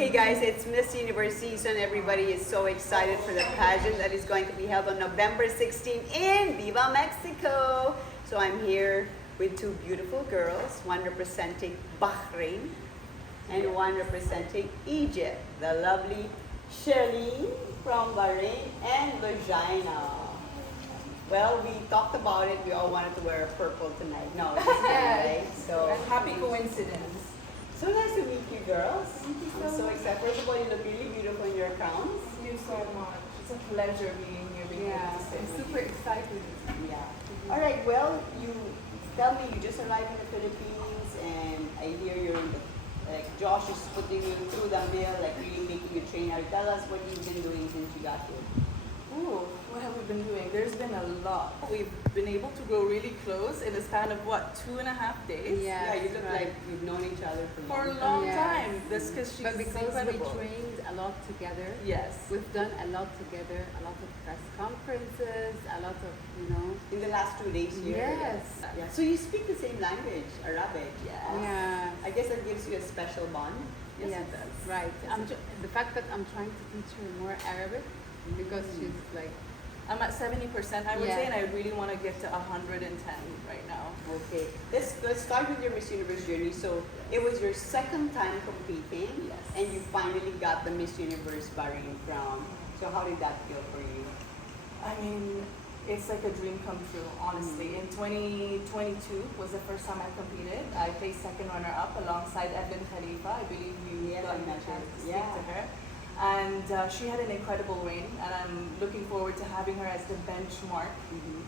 Okay guys, it's Miss Universe season. Everybody is so excited for the pageant that is going to be held on November 16 in Viva Mexico. So I'm here with two beautiful girls, one representing Bahrain and one representing Egypt. The lovely Shereen from Bahrain and Logina. Well, we talked about it. We all wanted to wear purple tonight. No, it's just right? So A happy coincidence. so nice to meet you girls. I'm so excited. First of all, you look really beautiful in your crowns. Thank you so much. It's a pleasure being here. I'm super excited. Yeah. All right. Well, you tell me you just arrived in the Philippines, and I hear you're in the, like Josh is putting you through the mill, like really making you train. Now tell us what you've been doing since you got here. Ooh, what have we been doing? There's been a lot. We've been able to grow really close in a span of what, 2.5 days? Yeah, you look like you've known each other For a long long Yes. time. That's because she's But because incredible. we trained a lot together, Yes. we've done a lot together, a lot of press conferences, a lot of, in the last 2 days here. Yes. Yeah. So you speak the same language, Arabic. Yes. Yeah. I guess that gives you a special bond. Yes, it does. right. The fact that I'm trying to teach her more Arabic because she's like, I'm at 70%, I would Yeah. say, and I really want to get to 110 right now. Okay, let's start with your Miss Universe journey. So it was your second time competing, Yes. and you finally got the Miss Universe Bahrain crown. So how did that feel for you? I mean, it's like a dream come true, honestly. In 2022 was the first time I competed. I placed second runner-up alongside Evelyn Khalifa. I believe you Yeah, got I the met chance her. to speak Yeah. to her. And she had an incredible reign, and I'm looking forward to having her as the benchmark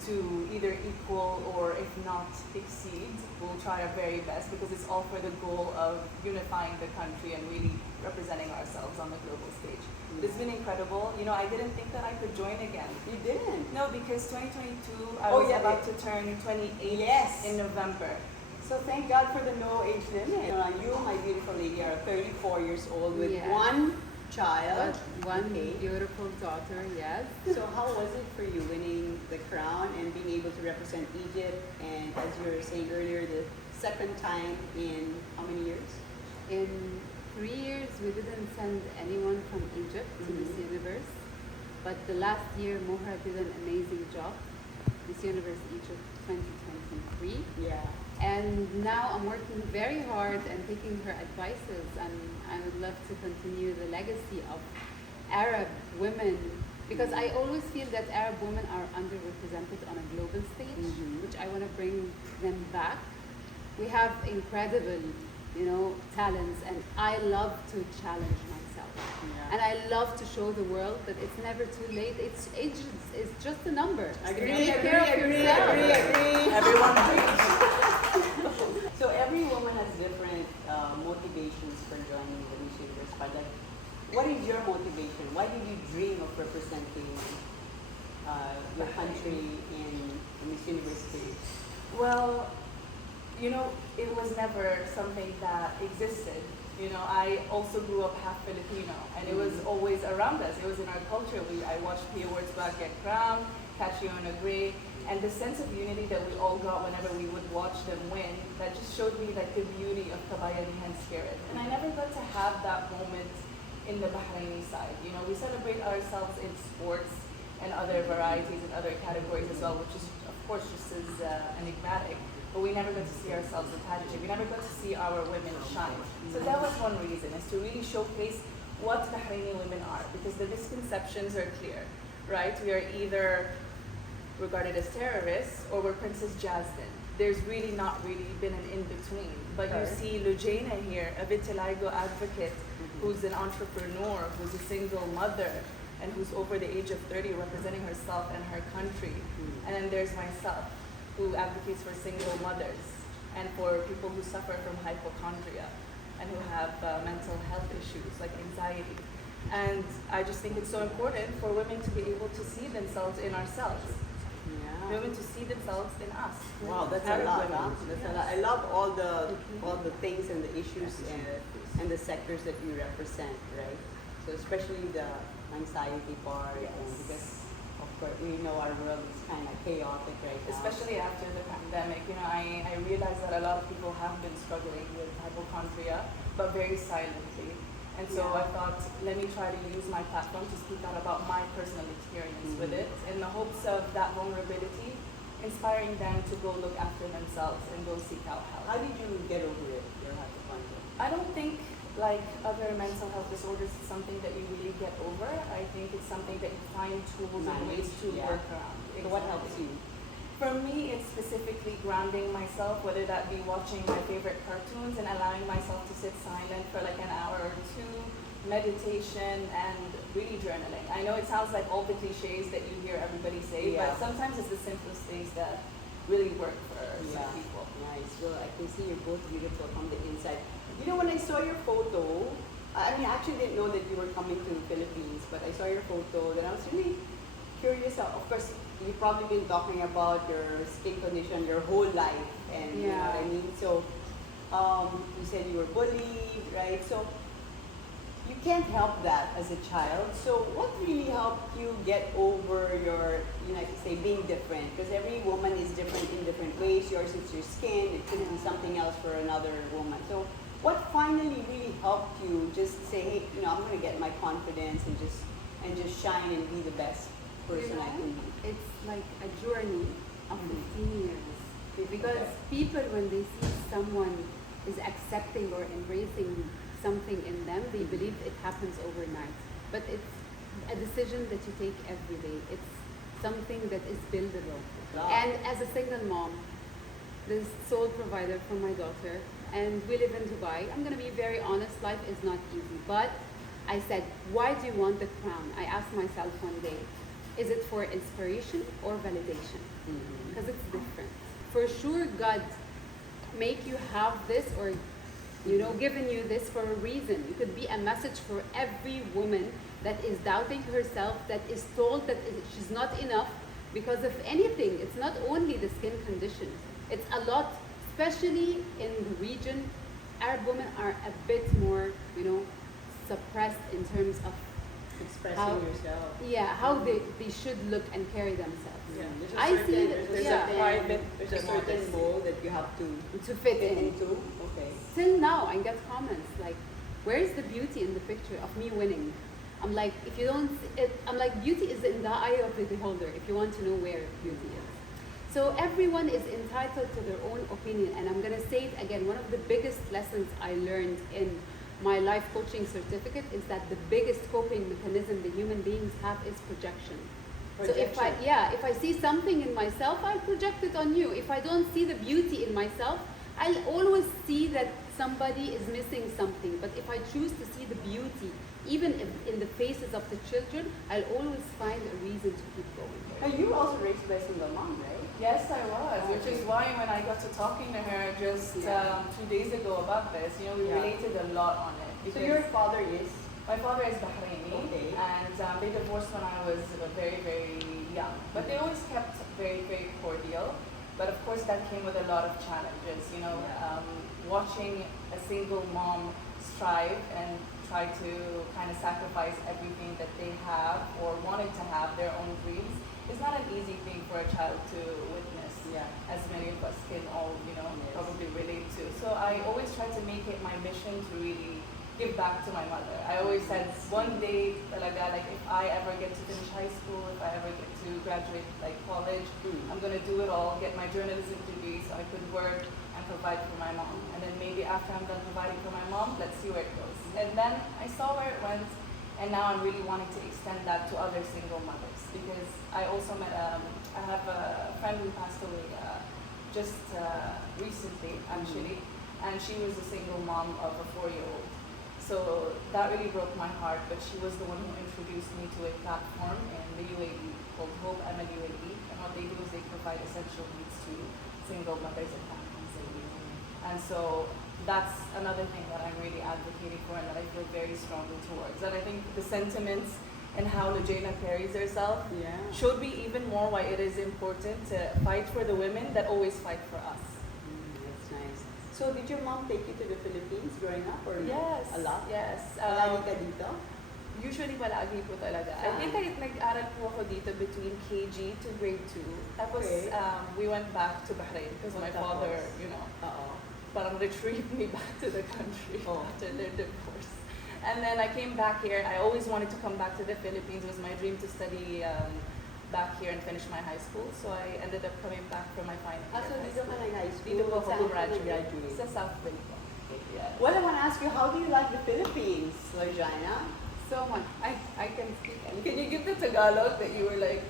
to either equal or, if not, exceed. We'll try our very best because it's all for the goal of unifying the country and really representing ourselves on the global stage. It's been incredible. You know, I didn't think that I could join again. You didn't. No, because 2022, I Oh, was yeah, about to turn 28 Yes. in November. So thank God for the no age limit. You, my beautiful lady, are 34 years old with Yes. one child. one Okay. beautiful daughter, yes. So how was it for you winning the crown and being able to represent Egypt? And as you were saying earlier, the second time in how many years? In 3 years, we didn't send anyone from Egypt to Miss Universe, but the last year, Mohra did an amazing job. Miss Universe Egypt 2023. Yeah. And now I'm working very hard and taking her advices, and I would love to continue the legacy of Arab women, because I always feel that Arab women are underrepresented on a global stage, which I want to bring them back. We have incredible, talents, and I love to challenge myself. Yeah. And I love to show the world that it's never too late. Age is just a number. Agree, Take care of yourself. agree. Everyone agrees. So every woman has different motivations for joining the Miss Universe Pageant. What is your motivation? Why did you dream of representing your country in the Miss Universe stage? Well, it was never something that existed. I also grew up half Filipino, and it was always around us. It was in our culture. I watched P Awards back at Crown, Catch You on a Gray, and the sense of unity that we all got whenever we would watch them win, that just showed me like the beauty of Kabayanihan spirit. And I never got to have that moment in the Bahraini side. We celebrate ourselves in sports and other varieties and other categories as well, which is of course just as enigmatic. But we never got to see ourselves in pageantry. We never got to see our women shine. So that was one reason, is to really showcase what Bahraini women are, because the misconceptions are clear, right? We are either regarded as terrorists or we're Princess Jasmine. There's really not really been an in-between. But you see Logina here, a vitiligo advocate, who's an entrepreneur, who's a single mother, and who's over the age of 30 representing herself and her country. And then there's myself, who advocates for single mothers and for people who suffer from hypochondria and who have mental health issues like anxiety. And I just think it's so important for women to be able to see themselves in ourselves. Yeah. Women to see themselves in us. Wow, that's a Arab lot. women. Huh? That's a lot. I love all the things and the issues and the sectors that you represent, right? So especially the anxiety part, and because of course we know our world is kind of chaotic right now. Especially after the pandemic, I realize that a lot of people have been struggling with hypochondria, but very silently. And so Yeah. I thought, let me try to use my platform to speak out about my personal experience with it, in the hopes of that vulnerability inspiring them to go look after themselves and go seek out How help. did you get over it, your hypochondria? I don't think like other mental health disorders is something that you really get over. I think it's something that you find tools and ways to Yeah. work around. So what helps Exactly. you? For me, it's specifically grounding myself, whether that be watching my favorite cartoons and allowing myself to sit silent for like an hour or two, meditation, and really journaling. I know it sounds like all the cliches that you hear everybody say, Yeah. but sometimes it's the simplest things that really work for some Yeah. people. Nice. Well, I can see you're both beautiful from the inside. You know, when I saw your photo, I mean, I actually didn't know that you were coming to the Philippines, but I saw your photo, then I was really curious. Of course, you've probably been talking about your skin condition your whole life, and you know what I Yeah. mean? So, you said you were bullied, right? So, you can't help that as a child. So, what really helped you get over your, you know, I could say being different? Because every woman is different in different ways. Yours is your skin. It could be something else for another woman. So, what finally really helped you just say, hey, you know, I'm going to get my confidence and just shine and be the best person I can be? It's like a journey of Mhm. 15 years. Because people, when they see someone is accepting or embracing something in them, they believe it happens overnight. But it's a decision that you take every day. It's something that is buildable. Wow. And as a single mom, the sole provider for my daughter, and we live in Dubai, I'm going to be very honest, life is not easy. But I said, why do you want the crown? I asked myself one day, is it for inspiration or validation? Mhm. Because it's different. For sure, God make you have this, or you know, given you this for a reason. It could be a message for every woman that is doubting herself, that is told that she's not enough because of anything. It's not only the skin condition. It's a lot, especially in the region. Arab women are a bit more, you know, suppressed in terms of Expressing how- yourself. yeah, how they should look and carry themselves. Yeah. There's a I certain, see there's that- a yeah. certain, Private, there's a there's certain modesty. mold that you have to To fit fit in. into. Okay. Till now, I get comments like, "Where is the beauty in the picture of me winning?" I'm like, if you don't, I'm like, beauty is in the eye of the beholder. If you want to know where beauty is, so everyone is entitled to their own opinion. And I'm gonna say it again. One of the biggest lessons I learned in my life coaching certificate is that the biggest coping mechanism the human beings have is projection. So Projection. if I see something in myself, I'll project it on you. If I don't see the beauty in myself, I'll always see that somebody is missing something. But if I choose to see the beauty, even if in the faces of the children, I'll always find a reason to keep going. And you were also raised by a single mom, right? Yes, I was, which is why when I got to talking to her just Yeah. 2 days ago about this, you know, we Yeah. related a lot on it. So Because your father is my father is Bahraini, Okay. and they divorced when I was very, very young. But they always kept very, very cordial. But of course, that came with a lot of challenges. You know, Yeah. watching a single mom strive and try to kind of sacrifice everything that they have or wanted to have, their own dreams, is not an easy thing for a child to witness. Yeah. As many of us can all, you know, Yes. probably relate to. So I always try to make it my mission to really give back to my mother. I always said one day, talaga, like if I ever get to finish high school, if I ever get to graduate like college, I'm gonna do it all, get my journalism degree so I could work and provide for my mom. And then maybe after I'm done providing for my mom, let's see where it goes. And then I saw where it went, and now I'm really wanting to extend that to other single mothers, because I also met, I have a friend who passed away just recently actually, and she was a single mom of a 4-year-old. So that really broke my heart, but she was the one who introduced me to a platform in the UAE called Hope Ahmed UAE, and what they do is they provide essential needs to single mothers and families in UAE. And so that's another thing that I'm really advocating for and that I feel very strongly towards. And I think the sentiments and how Logina carries herself Yeah. showed me even more why it is important to fight for the women that always fight for us. That's nice. So did your mom take you to the Philippines growing up or no? Yes. A lot? Yes. Palagi ka dito? Usually palagi po talaga. I think I nag-aral po ako dito between KG to grade 2. Tapos Okay. we went back to Bahrain because my Tapos? father, you know, Oo. parang retrieved me back to the country Oh. after their divorce. And then I came back here. I always wanted to come back to the Philippines. It was my dream to study back here and finish my high school. So I ended up coming back for my final year. So dito ka ng high school? Dito po ako Saan ka graduate. nag-graduate? Sa South Bay po. Yeah. Well, I want to ask you, how do you like the Philippines, Logina? So much. I can speak. Can you give the Tagalog that you were like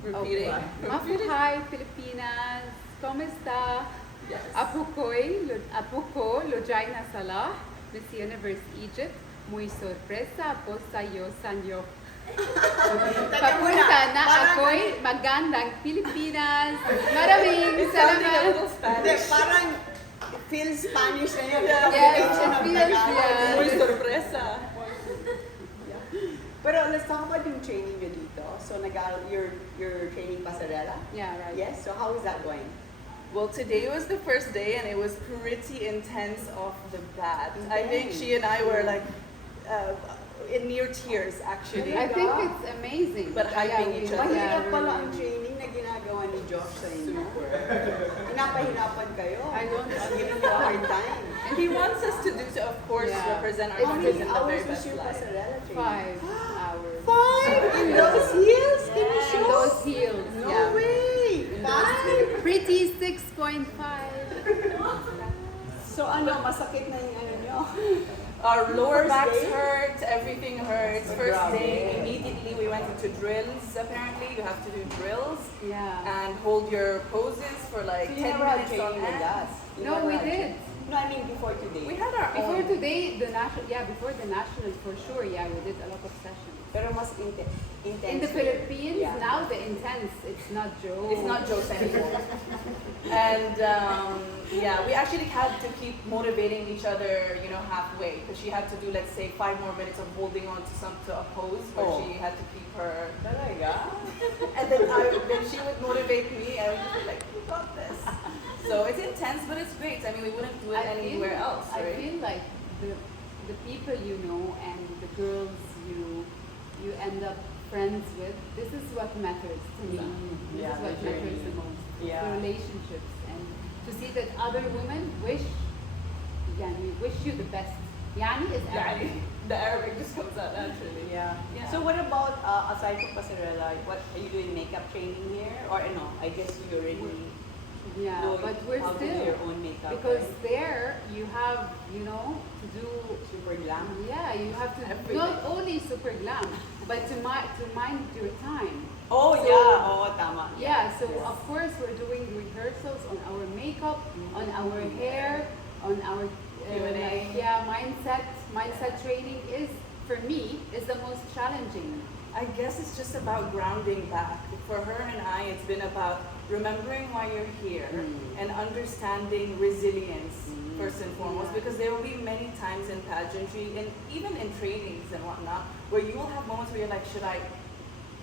repeating? Mabuhay, Pilipinas. Kamusta? Yes. Apo ko, Logina Salah, Miss Universe Egypt. Muy sorpresa po sa'yo, sanyo. Papunta na ako'y magandang Pilipinas. Maraming It sounded a salamat. little Hindi, Spanish. parang feel Spanish na yun. Yeah. Yes, Combination of it feels, Tagalog. yeah. Muy sorpresa. Pero let's talk about yung training nyo dito. So, you're training pasarela? Yeah, right. Yes, so how is that going? Well, today was the first day and it was pretty intense off the bat. I think she and I were like in near tears actually. I think it's amazing. But hyping each other. Mahirap pala ang training na ginagawa ni Josh sa inyo. Pinapahirapan kayo. I don't Giving you a hard time. And he wants us to do to, of course, Yeah. represent our How How countries many in the very hours was best your light. pasarela training? 5 hours. 5 in those heels? Can you And show? those heels. No yeah. way! 5? Pretty 6.5. So ano, masakit na yung ano nyo? Our lower First backs day? hurt, everything hurts. First Grabe. day, immediately we went into drills. Apparently, you have to do drills Yeah. and hold your poses for like So you 10 never had minutes on training with end. us? You No, never we had did. training? No, I mean before today. We had our Before own. today, before the national for sure, yeah, we did a lot of sessions. Pero mas intense. In the Philippines, Yeah. now the intense, it's not jokes. It's not jokes anymore. And yeah, we actually had to keep motivating each other, you know, halfway because she had to do, let's say, 5 more minutes of holding on to a pose where Oh. she had to keep her. Talaga? And then she would motivate me, and we'd be like, "You got this." So it's intense, but it's great. I mean, we wouldn't do it anywhere else, I right? feel like the people you know and the girls you end up friends with, this is what matters to me. This Yeah, is what the matters journey. the most. Yeah. The relationships, and to see that other women wish you the best. Yani is Arabic. The Arabic just comes out naturally. Yeah. Yeah. So what about, aside from pasarela, what are you doing makeup training here? Or no, I guess you already Yeah, know but we're how to do still your own makeup, because right? there you have to do. Super glam. Yeah, you have to Everything. not only super glam, but to mind your time. Oh, So- yeah. Oh, tama. Yeah, so of course we're doing rehearsals on our makeup, on our hair, on our Q&A. mindset training is for me is the most challenging. I guess it's just about grounding back. For her and I, it's been about remembering why you're here and understanding resilience first and foremost, Yeah. because there will be many times in pageantry and even in trainings and whatnot where you will have moments where you're like, should I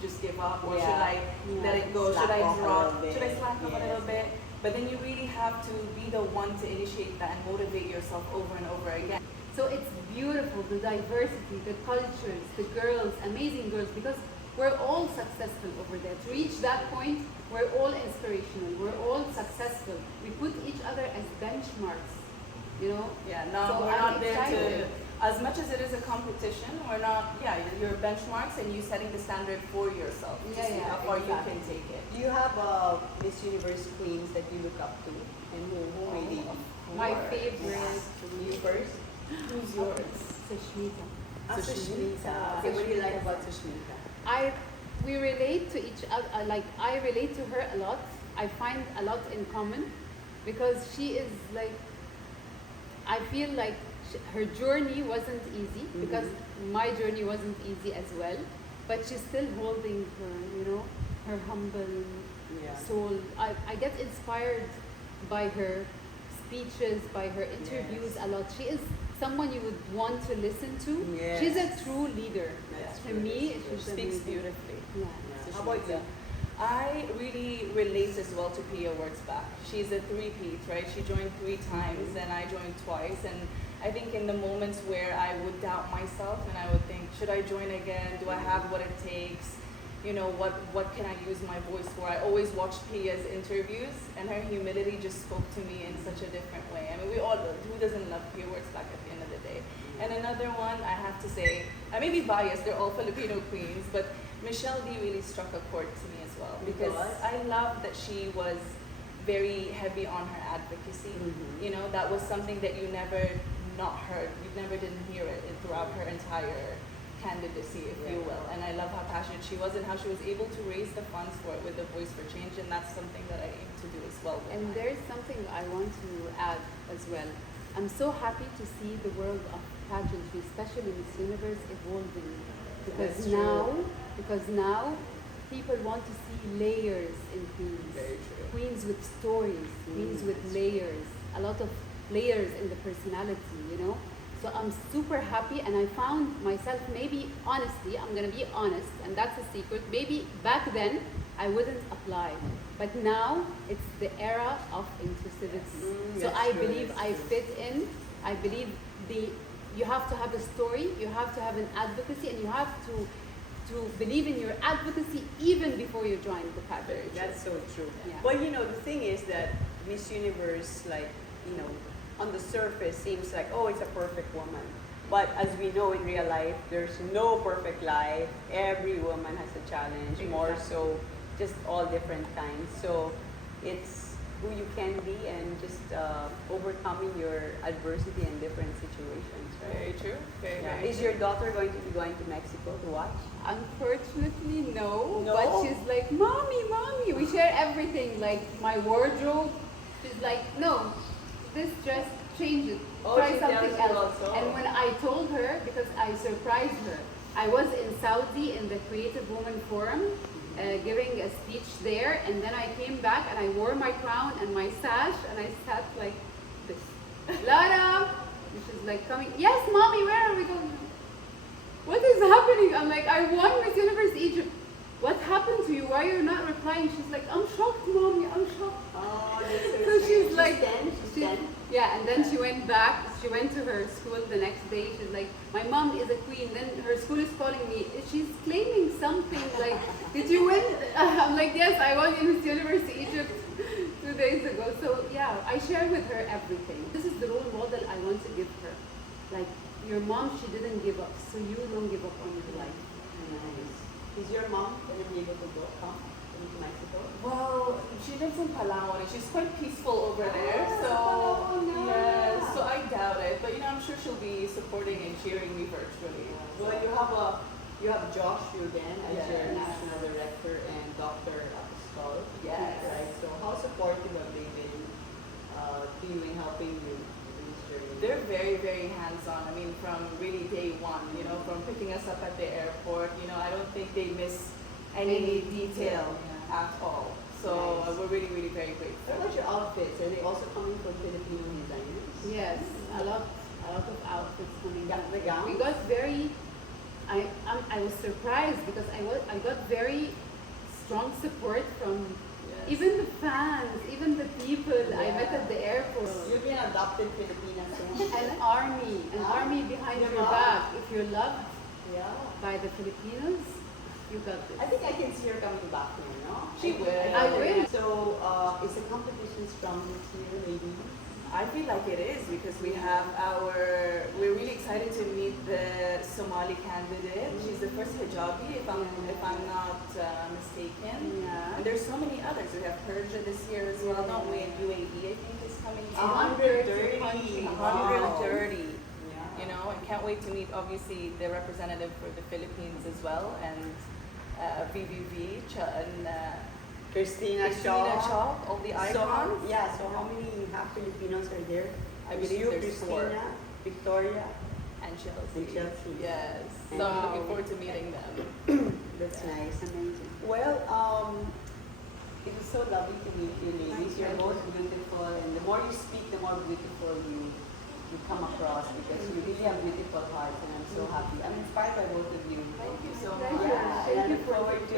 just give up or should I let it go? Slack Should I off a drop? little bit. Should I slack off a Yes. little bit? But then you really have to be the one to initiate that and motivate yourself over and over again. So it's beautiful, the diversity, the cultures, the girls, amazing girls, because we're all successful over there. To reach that point, we're all inspirational, we're all successful. We put each other as benchmarks, Yeah, no, So we're I'm not there excited. to, as much as it is a competition, we're not, you're benchmarks and you setting the standard for yourself to Yeah, see yeah, how far you exactly. can take it. Do you have Miss Universe queens that you look up to? And who really? My course. favorite, You first? Who's yours? Sushmita. Sushmita. Okay, what do you like about Sushmita? We relate to each other, I relate to her a lot. I find a lot in common because she is like, I feel like her journey wasn't easy because my journey wasn't easy as well, but she's still holding her, her humble Yeah. soul. I get inspired by her speeches, by her interviews a lot. She is someone you would want to listen to. Yes. She's a true leader. That's To true, me, that's she's Speaks amazing. beautifully. Yeah. How about you? I really relate as well to Pia Wurtzbach. She's a three-peat, right? She joined 3 times and I joined twice. And I think in the moments where I would doubt myself and I would think, should I join again? Do I have what it takes? What can I use my voice for? I always watched Pia's interviews and her humility just spoke to me in such a different way. I mean, who doesn't love Pia Wurtzbach at the end of the day? And another one, I have to say, I may be biased, they're all Filipino queens, but Michelle D really struck a chord to me as well. Because I love that she was very heavy on her advocacy. You know, that was something that you never not heard. You never didn't hear it throughout her entire candidacy, if you will. And I love how passionate she was and how she was able to raise the funds for it with the Voice for Change, and that's something that I aim to do as well. And there's something I want to add as well. I'm so happy to see the world of pageantry, especially Miss Universe, evolving. Because now people want to see layers in queens. Very true. Queens with stories, queens with layers, a lot of layers in the personality, you know? So I'm super happy, and I found myself, maybe honestly, I'm gonna be honest, and that's a secret, maybe back then I wouldn't apply. But now it's the era of inclusivity. So I believe I fit in. I believe you have to have a story, you have to have an advocacy, and you have to believe in your advocacy even before you join the pageant. That's so true. Yeah. Well, you know, the thing is that Miss Universe, like, you know, on the surface seems like, oh, it's a perfect woman. But as we know in real life, there's no perfect life. Every woman has a challenge, more so, just all different kinds. So it's who you can be and just overcoming your adversity in different situations, right? Very true. Very Is your daughter going to be going to Mexico to watch? Unfortunately, no. No? But she's like, mommy, we share everything, like my wardrobe. She's like, no, this dress, change it. Oh, Try she something tells you else. also. And when I told her, because I surprised her, I was in Saudi in the Creative Women Forum, giving a speech there, and then I came back and I wore my crown and my sash, and I sat like this. Lara! And she's like coming, yes, mommy, where are we going? What is happening? I'm like, I won Miss Universe Egypt. What happened to you? Why are you not replying? She's like, I'm shocked, mommy, I'm shocked. Oh, that's So she's sweet. like, 10? She's 10? Yeah, and then she went back. She went to her school the next day. She's like, my mom is a queen. Then her school is calling me. She's claiming something like, did you win? I'm like, yes, I won in Miss Universe Egypt 2 days ago. So yeah, I share with her everything. This is the role model I want to give her. Like, your mom, she didn't give up, so you don't give up on your life. Nice. Is your mom going to be able to come to Mexico? Well, she lives in Palawan and she's quite peaceful over there. So Palawan, yeah, so I doubt it. But you know, I'm sure she'll be supporting and cheering me virtually. Well, you have Josh again as your national director and Dr. Apostol. Yes. Right. So how supportive have they been to you in helping you in this journey? They're very, very hands-on. I mean, from really day one, you know, from picking us up at the airport, you know, I don't think they miss any detail at all. So Nice. we're really, really very grateful. What about your outfits? Are they also coming from Filipino designers? Yes, a lot of outfits coming. Yeah, the gowns? We got very. I was surprised because I got very strong support from even the fans, even the people I met at the airport. You'll be an adopted Filipina soon. An army behind your back. If you're loved Yeah. by the Filipinos, you got this. I think I can see her coming back here, no? She will. I will. So, is the competition strong this year, maybe? I feel like it is because we're really excited to meet the Somali candidate. She's the first hijabi, if I'm not mistaken. Yeah. And there's so many others. We have Persia this year as well, don't we? And UAE, I think, is coming in. 130. 130. Wow. You know, and can't wait to meet, obviously, the representative for the Philippines as well, and VVV, and Christina Shaw, Shaw. all the So, icons. so how many half Filipinos are there? I There's believe you, there's Christina, 4. Victoria. And Chelsea. And Chelsea. Yes. So Wow. I'm looking forward to meeting them. That's nice. Amazing. Well, it was so lovely to meet you, ladies. You're both beautiful, and the more you speak, the more beautiful you come across, because you really have beautiful hearts, and I'm so happy. I'm inspired by both of you. Thank you so Pleasure. much. Yeah, and I Thank you look for forward to